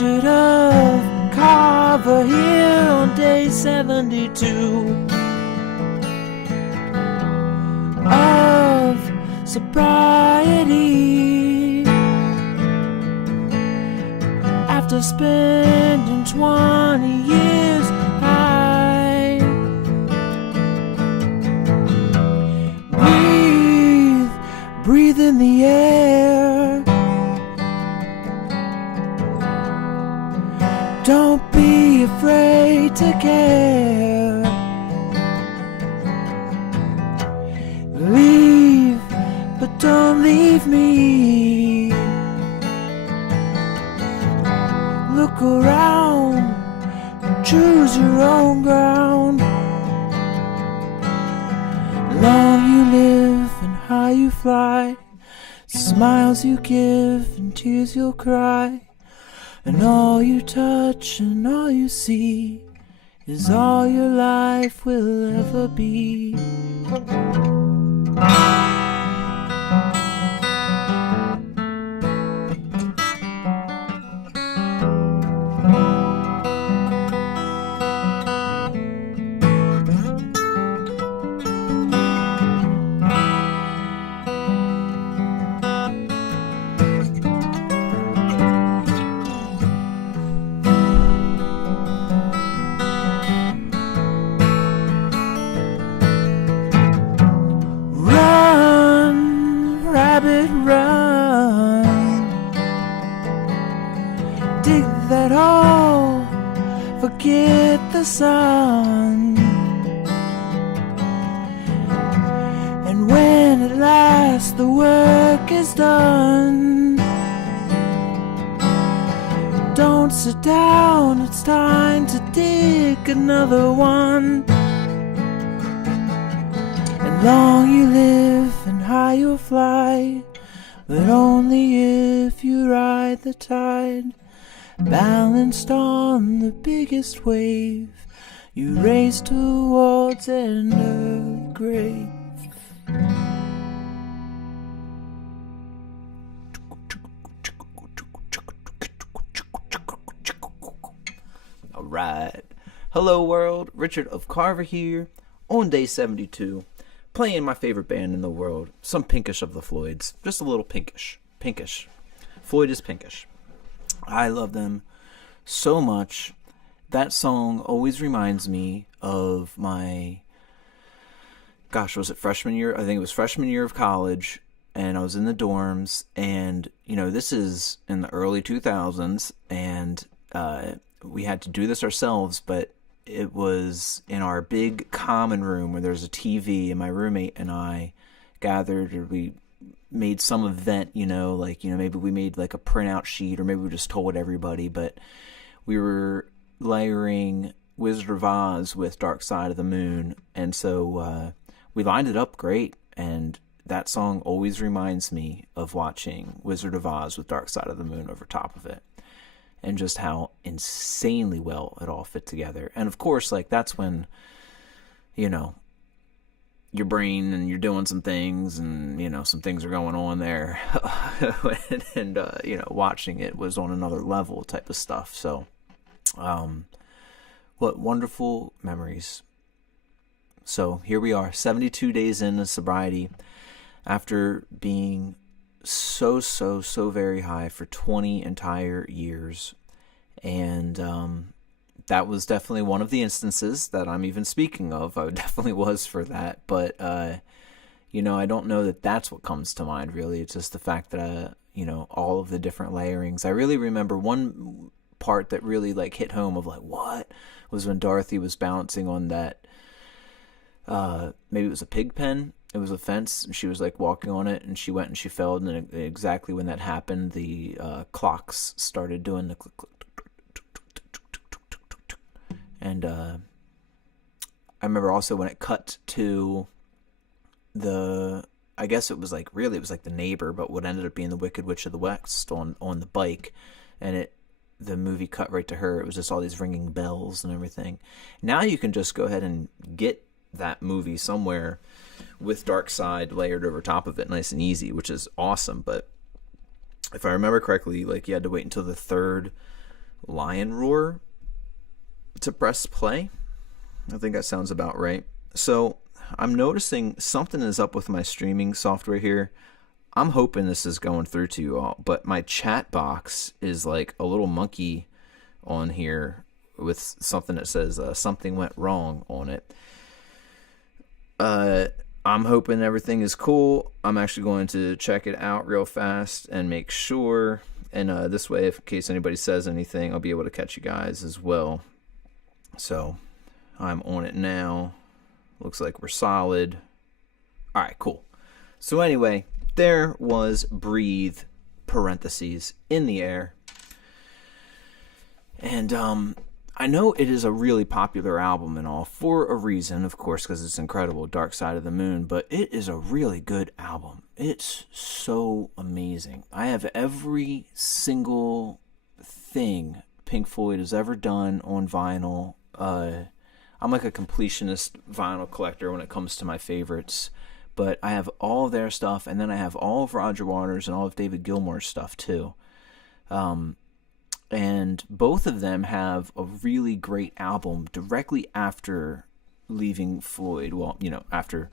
Richard of Carver here on day 72 of sobriety. After spending 20 years high, breathe in the air. Don't be afraid to care. Leave, but don't leave me. Look around, choose your own ground. Long you live and high you fly, smiles you give and tears you'll cry. And all you touch and all you see is all your life will ever be. Dig that hole, forget the sun. And when at last the work is done, don't sit down, it's time to dig another one. And long you live and high you'll fly, but only if you ride the tide. Balanced on the biggest wave, you race towards an early grave. All right. Hello world, Richard of Carver here on day 72, playing my favorite band in the world, some Pinkish of the Floyds. Just a little pinkish. Floyd is pinkish. I love them so much. That song always reminds me of my, was it freshman year? I think it was freshman year of college, and I was in the dorms, and, this is in the early 2000s, and we had to do this ourselves, but it was in our big common room where there's a TV, and my roommate and I gathered, or we made some event, maybe we made like a printout sheet, or maybe we just told everybody, but we were layering Wizard of Oz with Dark Side of the Moon, and so we lined it up great, and that song always reminds me of watching Wizard of Oz with Dark Side of the Moon over top of it, and just how insanely well it all fit together. And of course, that's when, your brain and you're doing some things, and some things are going on there, and watching it was on another level type of stuff. So what wonderful memories. So here we are, 72 days into sobriety, after being so very high for 20 entire years. And that was definitely one of the instances that I'm even speaking of. I definitely was for that. But, I don't know that that's what comes to mind, really. It's just the fact that, all of the different layerings. I really remember one part that really, hit home of, what? Was when Dorothy was balancing on that, maybe it was a pig pen. It was a fence, and she was, walking on it, and she went and she fell, and then exactly when that happened, the clocks started doing the click, click. And I remember also when it cut to I guess it was it was the neighbor, but what ended up being the Wicked Witch of the West on the bike, and the movie cut right to her. It was just all these ringing bells and everything. Now you can just go ahead and get that movie somewhere with Dark Side layered over top of it, nice and easy, which is awesome. But if I remember correctly, you had to wait until the third lion roar to press play. I think that sounds about right. So I'm noticing something is up with my streaming software here. I'm hoping this is going through to you all, but my chat box is like a little monkey on here with something that says something went wrong on it. I'm hoping everything is cool. I'm actually going to check it out real fast and make sure. And this way, if in case anybody says anything, I'll be able to catch you guys as well. So I'm on it now. Looks like we're solid. All right, cool. So anyway, there was Breathe, parentheses, in the air. And I know it is a really popular album and all, for a reason, of course, because it's incredible, Dark Side of the Moon, but it is a really good album. It's so amazing. I have every single thing Pink Floyd has ever done on vinyl. I'm like a completionist vinyl collector when it comes to my favorites, but I have all of their stuff, and then I have all of Roger Waters and all of David Gilmour's stuff too. And both of them have a really great album directly after leaving Floyd. Well, after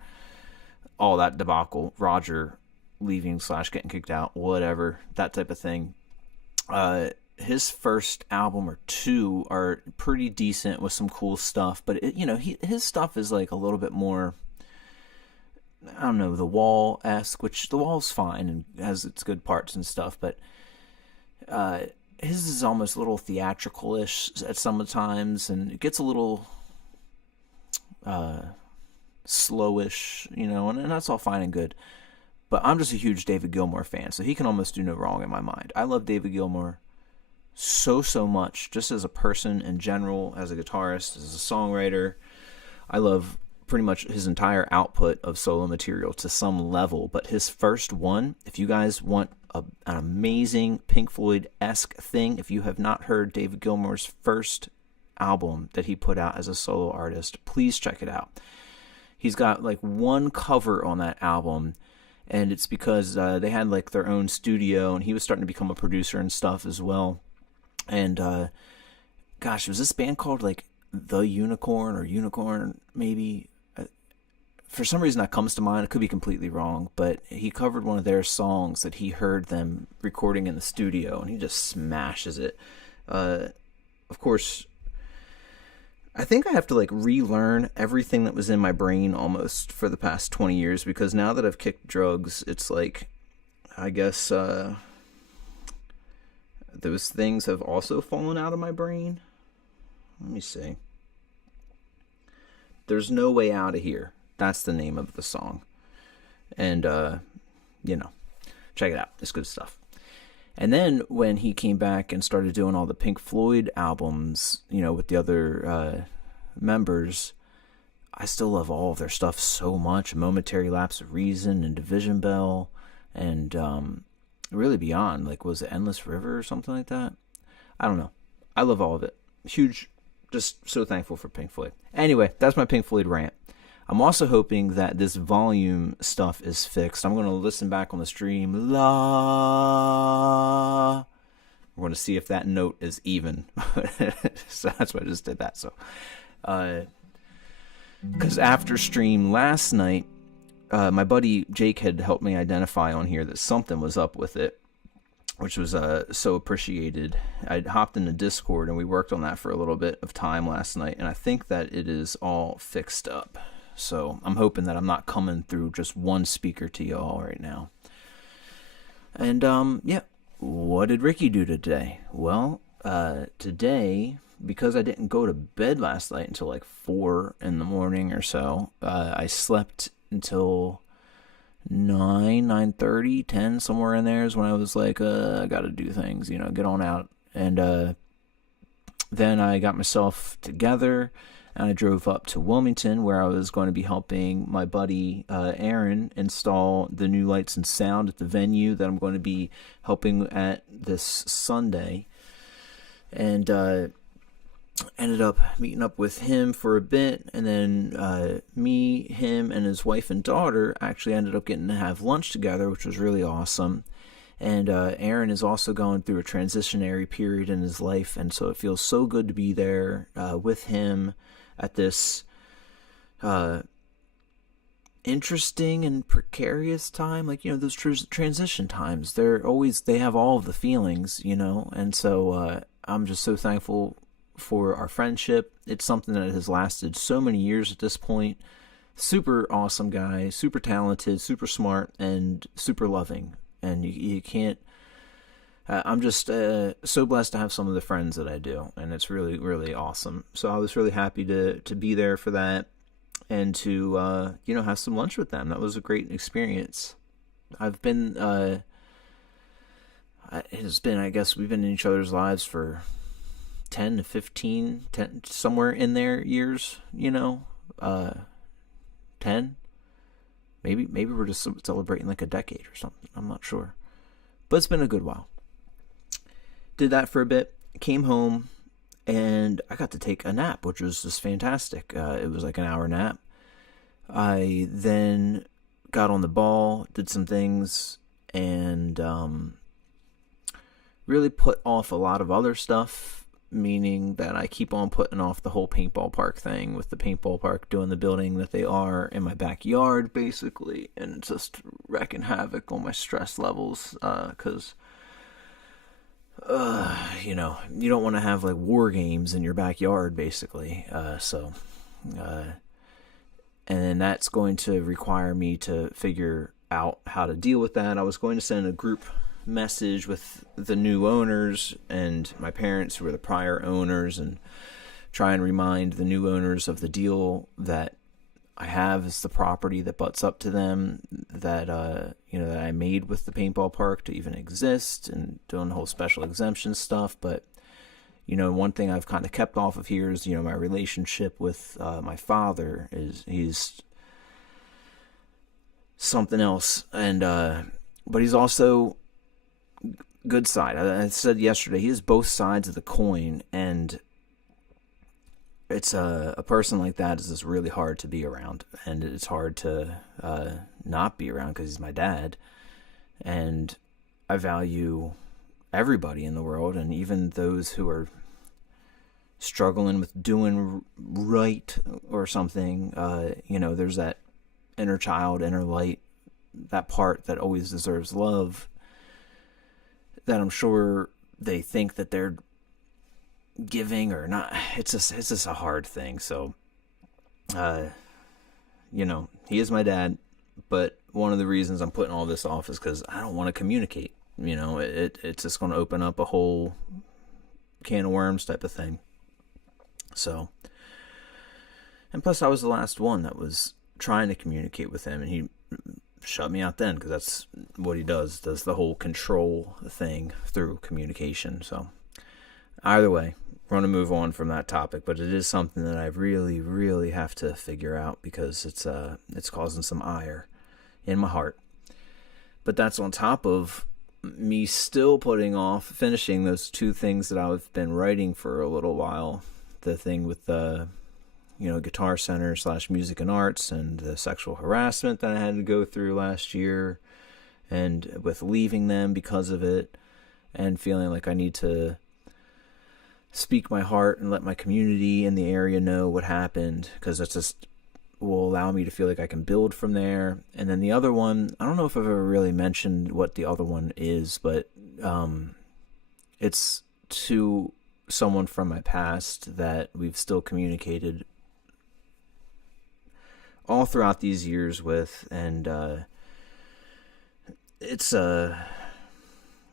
all that debacle, Roger leaving / getting kicked out, whatever, that type of thing. His first album or two are pretty decent with some cool stuff, but his stuff is like a little bit more, I don't know, The Wall-esque, which The Wall's fine and has its good parts and stuff, but his is almost a little theatrical-ish at some times, and it gets a little slowish, and that's all fine and good. But I'm just a huge David Gilmour fan, so he can almost do no wrong in my mind. I love David Gilmour so much, just as a person in general, as a guitarist, as a songwriter. I love pretty much his entire output of solo material to some level, but his first one, if you guys want an amazing Pink Floyd-esque thing, if you have not heard David Gilmour's first album that he put out as a solo artist, please check it out. He's got like one cover on that album, and it's because they had like their own studio, and he was starting to become a producer and stuff as well. And gosh, was this band called like The Unicorn or Unicorn maybe? For some reason that comes to mind. It could be completely wrong, but he covered one of their songs that he heard them recording in the studio, and he just smashes it. Of course, I think I have to like relearn everything that was in my brain almost for the past 20 years, because now that I've kicked drugs, it's like, I guess those things have also fallen out of my brain. Let me see. There's No Way Out of Here. That's the name of the song. And, check it out. It's good stuff. And then when he came back and started doing all the Pink Floyd albums, with the other members, I still love all of their stuff so much. Momentary Lapse of Reason and Division Bell and really beyond. Like, was it Endless River or something like that? I don't know. I love all of it. Huge, just so thankful for Pink Floyd. Anyway, that's my Pink Floyd rant. I'm also hoping that this volume stuff is fixed. I'm going to listen back on the stream. La. We're going to see if that note is even. So that's why I just did that. So, because after stream last night, my buddy Jake had helped me identify on here that something was up with it, which was so appreciated. I hopped into Discord and we worked on that for a little bit of time last night, and I think that it is all fixed up. So I'm hoping that I'm not coming through just one speaker to y'all right now. And what did Ricky do today? Well, today, because I didn't go to bed last night until like 4 in the morning or so, I slept until 9:30, 10, somewhere in there is when I was like, I gotta do things, get on out. And then I got myself together, and I drove up to Wilmington, where I was going to be helping my buddy Aaron install the new lights and sound at the venue that I'm going to be helping at this Sunday. And ended up meeting up with him for a bit, and then me, him, and his wife and daughter actually ended up getting to have lunch together, which was really awesome. And Aaron is also going through a transitionary period in his life, and so it feels so good to be there with him at this interesting and precarious time. Like, those transition times, they have all of the feelings, and so I'm just so thankful for our friendship. It's something that has lasted so many years at this point. Super awesome guy, super talented, super smart, and super loving. And you can't. I'm just so blessed to have some of the friends that I do, and it's really, really awesome. So I was really happy to be there for that, and to have some lunch with them. That was a great experience. I've been it's been, I guess, we've been in each other's lives for 10 to 15, 10, somewhere in there years, 10. Maybe we're just celebrating like a decade or something. I'm not sure. But it's been a good while. Did that for a bit. Came home, and I got to take a nap, which was just fantastic. It was like an hour nap. I then got on the ball, did some things, and really put off a lot of other stuff, meaning that I keep on putting off the whole paintball park thing, with the paintball park doing the building that they are in my backyard, basically, and it's just wreaking havoc on my stress levels, because you don't want to have like war games in your backyard, basically. And then that's going to require me to figure out how to deal with that. I was going to send a group message with the new owners and my parents, who were the prior owners, and try and remind the new owners of the deal that I have as the property that butts up to them, that that I made with the paintball park to even exist, and doing the whole special exemption stuff. But one thing I've kind of kept off of here is my relationship with my father. He's something else, and but he's also good side. I said yesterday, he has both sides of the coin, and it's a person like that is just really hard to be around, and it's hard to not be around, because he's my dad, and I value everybody in the world, and even those who are struggling with doing right or something. There's that inner child, inner light, that part that always deserves love, that I'm sure they think that they're giving or not. It's just a hard thing. So, he is my dad, but one of the reasons I'm putting all this off is because I don't want to communicate. It's just going to open up a whole can of worms type of thing. So, and plus I was the last one that was trying to communicate with him, and he shut me out then, because that's what he does the whole control thing through communication. So either way, we're going to move on from that topic, but it is something that I really, really have to figure out, because it's causing some ire in my heart. But that's on top of me still putting off finishing those two things that I've been writing for a little while. The thing with the Guitar Center / Music and Arts, and the sexual harassment that I had to go through last year, and with leaving them because of it, and feeling like I need to speak my heart and let my community in the area know what happened, because that's just will allow me to feel like I can build from there. And then the other one, I don't know if I've ever really mentioned what the other one is, but it's to someone from my past that we've still communicated all throughout these years with, and it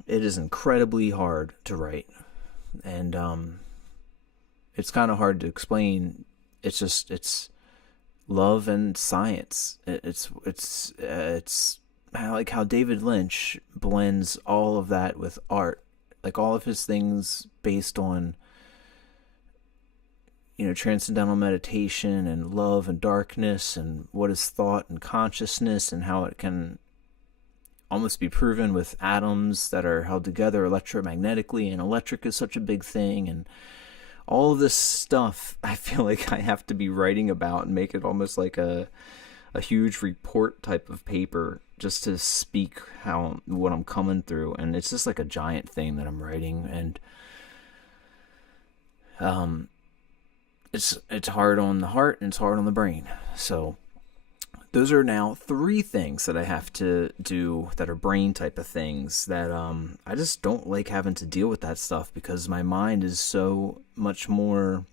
is incredibly hard to write, and it's kind of hard to explain. It's love and science. It's like how David Lynch blends all of that with art, like all of his things based on transcendental meditation and love and darkness, and what is thought and consciousness, and how it can almost be proven with atoms that are held together electromagnetically, and electric is such a big thing, and all of this stuff I feel like I have to be writing about and make it almost like a a huge report type of paper just to speak what I'm coming through, and it's just like a giant thing that I'm writing, and it's hard on the heart and it's hard on the brain. So those are now 3 things that I have to do that are brain type of things that I just don't like having to deal with that stuff, because my mind is so much more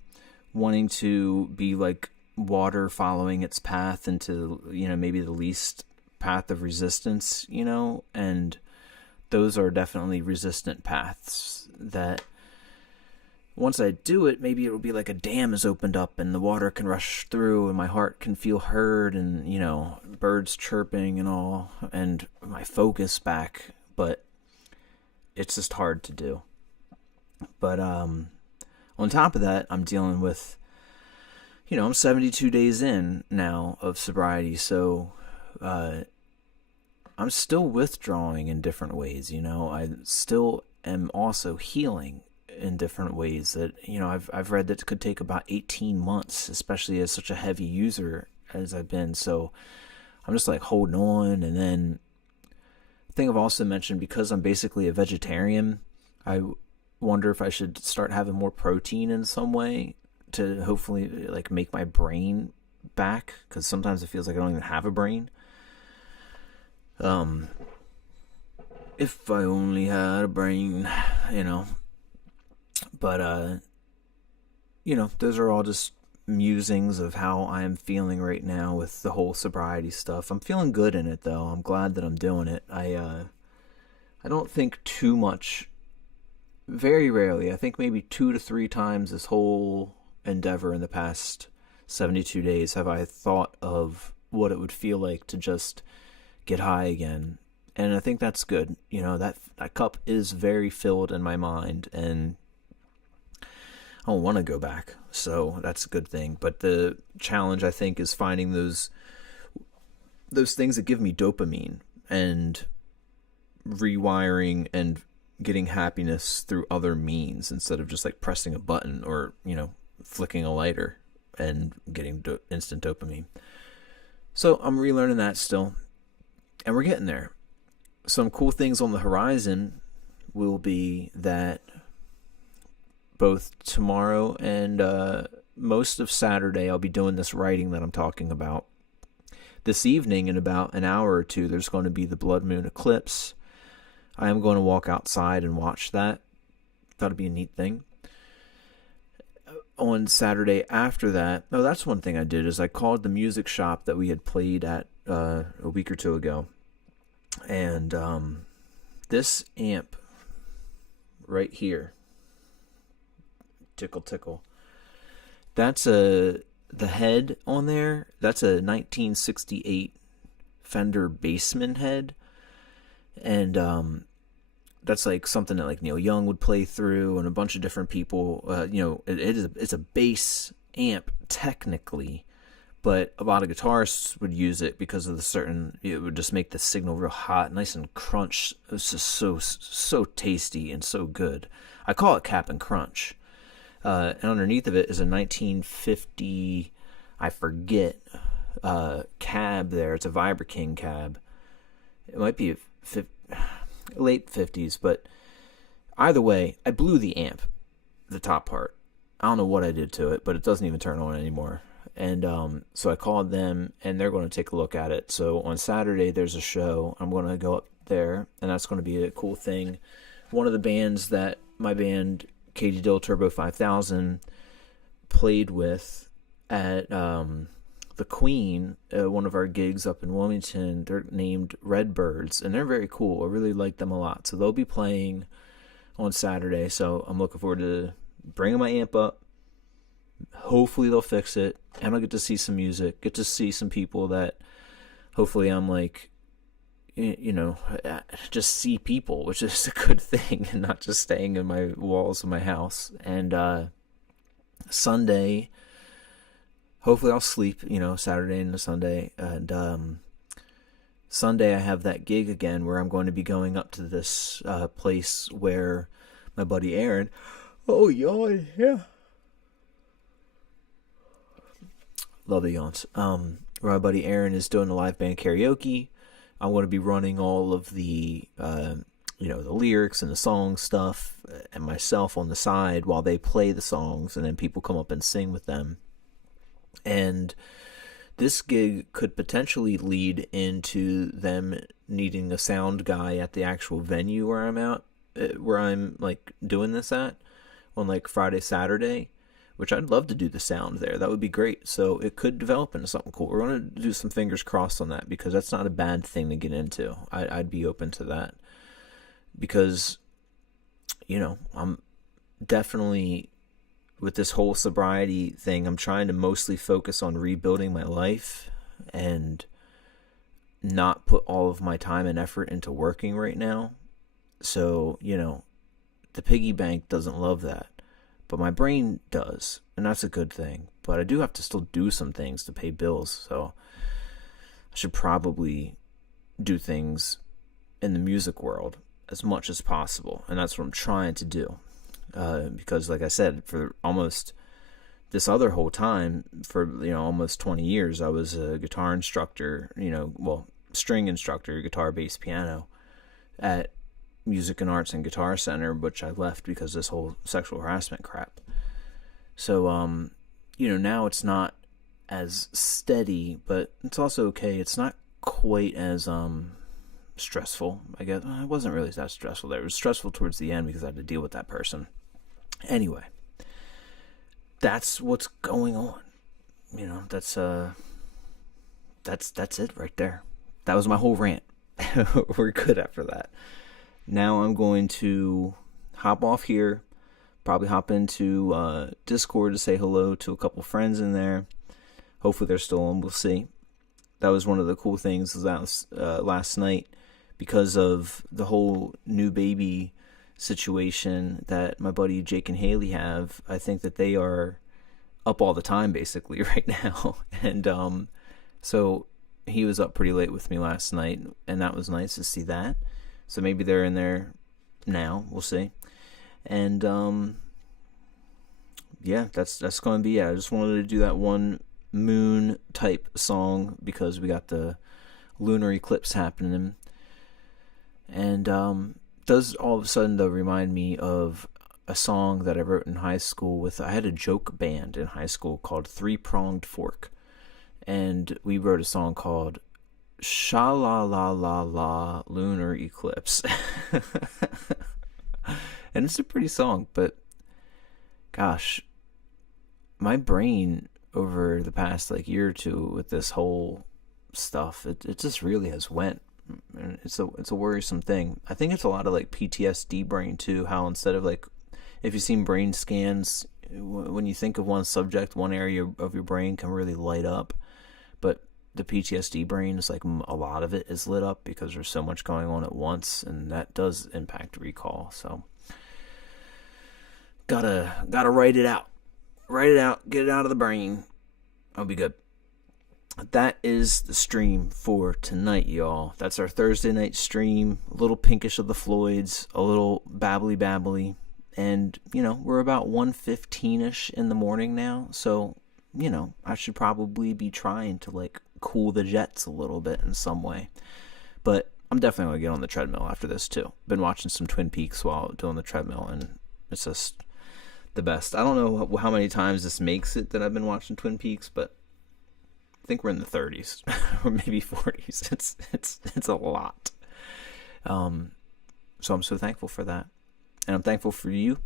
wanting to be like water following its path into, maybe the least path of resistance, and those are definitely resistant paths that once I do it, maybe it'll be like a dam is opened up and the water can rush through and my heart can feel heard and, birds chirping and all, and my focus back. But it's just hard to do. But on top of that, I'm dealing with, I'm 72 days in now of sobriety. So I'm still withdrawing in different ways. I still am also healing in different ways that, I've read that it could take about 18 months, especially as such a heavy user as I've been. So I'm just like holding on. And then the thing I've also mentioned, because I'm basically a vegetarian, I wonder if I should start having more protein in some way to hopefully like make my brain back, because sometimes it feels like I don't even have a brain. If I only had a brain, But, those are all just musings of how I'm feeling right now with the whole sobriety stuff. I'm feeling good in it, though. I'm glad that I'm doing it. I don't think too much, very rarely. I think maybe 2 to 3 times this whole endeavor in the past 72 days have I thought of what it would feel like to just get high again. And I think that's good. That cup is very filled in my mind, and I don't want to go back, so that's a good thing. But the challenge, I think, is finding those things that give me dopamine and rewiring and getting happiness through other means instead of just like pressing a button or, flicking a lighter and getting instant dopamine. So I'm relearning that still, and we're getting there. Some cool things on the horizon will be that both tomorrow and most of Saturday, I'll be doing this writing that I'm talking about. This evening, in about an hour or two, there's going to be the blood moon eclipse. I am going to walk outside and watch that. Thought it'd be a neat thing. On Saturday after that, that's one thing I did, is I called the music shop that we had played at a week or 2 ago. And this amp right here, tickle, that's the head on there, that's a 1968 Fender Bassman head, and that's like something that like Neil Young would play through, and a bunch of different people. It's a bass amp technically, but a lot of guitarists would use it because of it would just make the signal real hot, nice and crunch. It's just so tasty and so good. I call it Cap and Crunch. And underneath of it is a 1950, I forget, cab there. It's a Vibra King cab. It might be late 50s, but either way, I blew the amp, the top part. I don't know what I did to it, but it doesn't even turn on anymore. And so I called them, and they're going to take a look at it. So on Saturday, there's a show. I'm going to go up there, and that's going to be a cool thing. One of the bands that my band, Katie Dill Turbo 5000, played with at the Queen, one of our gigs up in Wilmington. They're named Redbirds, and they're very cool. I really like them a lot. So they'll be playing on Saturday, so I'm looking forward to bringing my amp up. Hopefully they'll fix it, and I'll get to see some music, get to see some people that hopefully I'm like, just see people, which is a good thing, and not just staying in my walls of my house. And Sunday, hopefully I'll sleep, Saturday into Sunday. And Sunday I have that gig again where I'm going to be going up to this place where my buddy Aaron, yeah. Love the yawns. where my buddy Aaron is doing the live band karaoke. I'm going to be running all of the, the lyrics and the song stuff, and myself on the side while they play the songs, and then people come up and sing with them. And this gig could potentially lead into them needing a sound guy at the actual venue where I'm like doing this at on like Friday, Saturday, which I'd love to do the sound there. That would be great. So it could develop into something cool. We're going to do some fingers crossed on that, because that's not a bad thing to get into. I'd be open to that, because, I'm definitely, with this whole sobriety thing, I'm trying to mostly focus on rebuilding my life and not put all of my time and effort into working right now. So, the piggy bank doesn't love that, but my brain does, and that's a good thing. But I do have to still do some things to pay bills, so I should probably do things in the music world as much as possible, and that's what I'm trying to do. Because, like I said, for almost this other whole time, for almost 20 years, I was a guitar instructor, string instructor, guitar, bass, piano at Music and Arts and Guitar Center, which I left because of this whole sexual harassment crap. So, now it's not as steady, but it's also okay. It's not quite as stressful, I guess. It wasn't really that stressful there. It was stressful towards the end because I had to deal with that person. Anyway, that's what's going on. That's it right there. That was my whole rant. We're good after that. Now I'm going to hop off here, probably hop into Discord to say hello to a couple friends in there. Hopefully they're still on. We'll see. That was one of the cool things last night, because of the whole new baby situation that my buddy Jake and Haley have. I think that they are up all the time basically right now, and so he was up pretty late with me last night, and that was nice to see that. So maybe they're in there now. We'll see. And that's going to be it. I just wanted to do that one moon type song because we got the lunar eclipse happening, and does all of a sudden though remind me of a song that I wrote in high school I had a joke band in high school called Three Pronged Fork, and we wrote a song called Sha La La La La Lunar Eclipse. And it's a pretty song, but gosh, my brain over the past year or two with this whole stuff, it just really has went. And it's a worrisome thing. I think it's a lot of PTSD brain too, how instead of if you've seen brain scans, when you think of one subject, one area of your brain can really light up, but the PTSD brain is a lot of it is lit up because there's so much going on at once, and that does impact recall. So gotta write it out, get it out of the brain. I'll be good. That is the stream for tonight, y'all. That's our Thursday night stream. A little pinkish of the Floyds, a little babbly, and we're about 1:15ish in the morning now, so I should probably be trying to cool the jets a little bit in some way. But I'm definitely going to get on the treadmill after this too. Been watching some Twin Peaks while doing the treadmill, and it's just the best. I don't know how many times this makes it that I've been watching Twin Peaks, but I think we're in the 30s or maybe 40s. It's a lot. So I'm so thankful for that. And I'm thankful for you.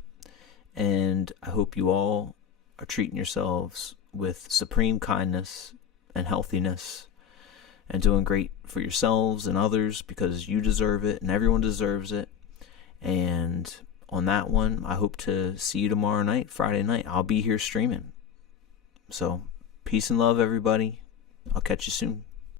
And I hope you all are treating yourselves with supreme kindness and healthiness and doing great for yourselves and others, because you deserve it and everyone deserves it. And on that one, I hope to see you tomorrow night, Friday night. I'll be here streaming. So peace and love, everybody. I'll catch you soon.